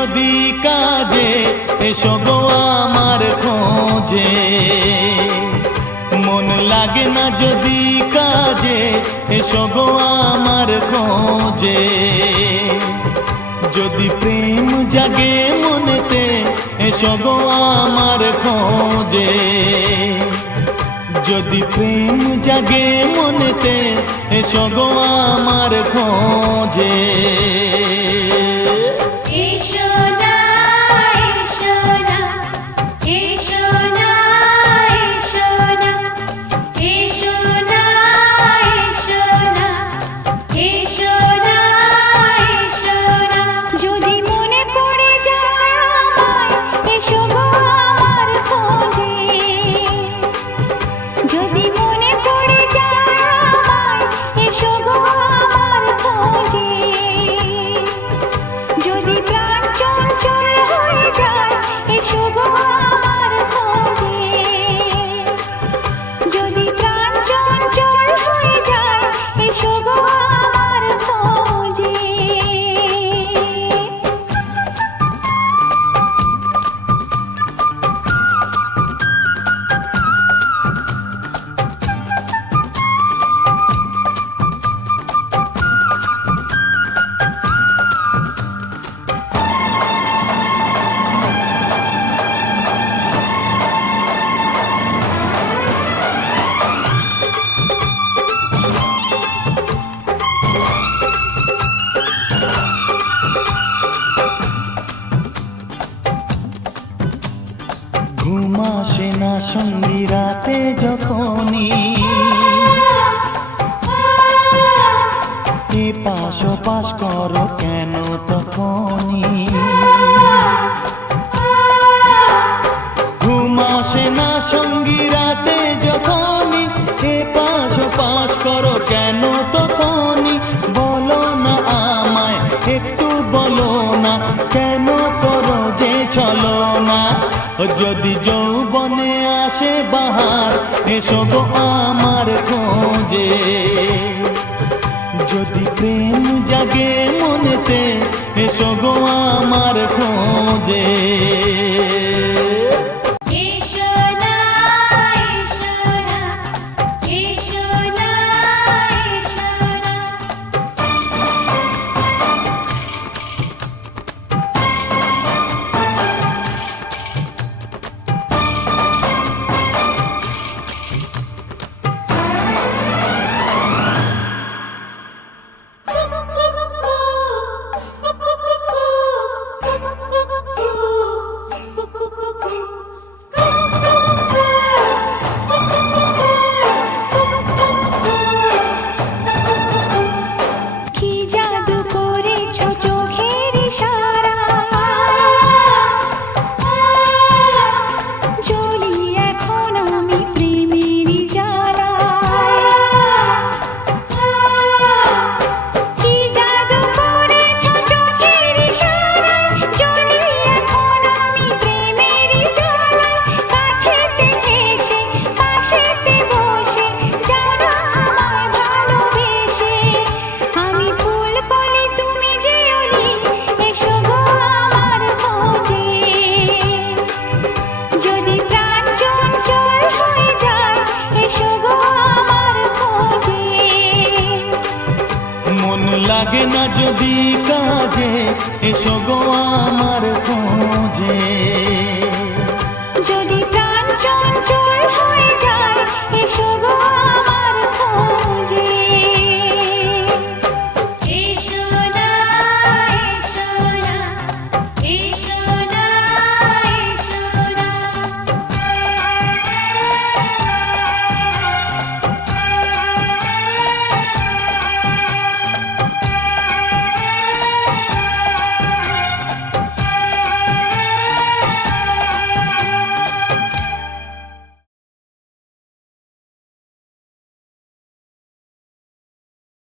যদি কাজে, এসো গো আমার খোঁজে। মন লাগে না যদি কাজে, এসো গো আমার খোঁজে। যদি প্রেম জাগে মনেতে, এসো গো আমার খোঁজে। যদি প্রেম জাগে মনেতে, এসো গো আমার খোঁজে। ঘুম আসে না সঙ্গী রাতে যখনই, এ পাশ ওপাশ করো কেন তখনই। ঘুম আসে না সঙ্গী রাতে যখনই, এ পাশ ওপাশ করো কেন তখনই। বলো না আমায় একটু, বলো না কেন করো যে চলো না। যদি যৌবনে আসে বাহার, এসো গো আমার খোঁজে। যদি প্রেম জাগে মনেতে, এসো গো আমার খোঁজে। লাগে না যদি কাজে, এসো গো আমার খোঁজে।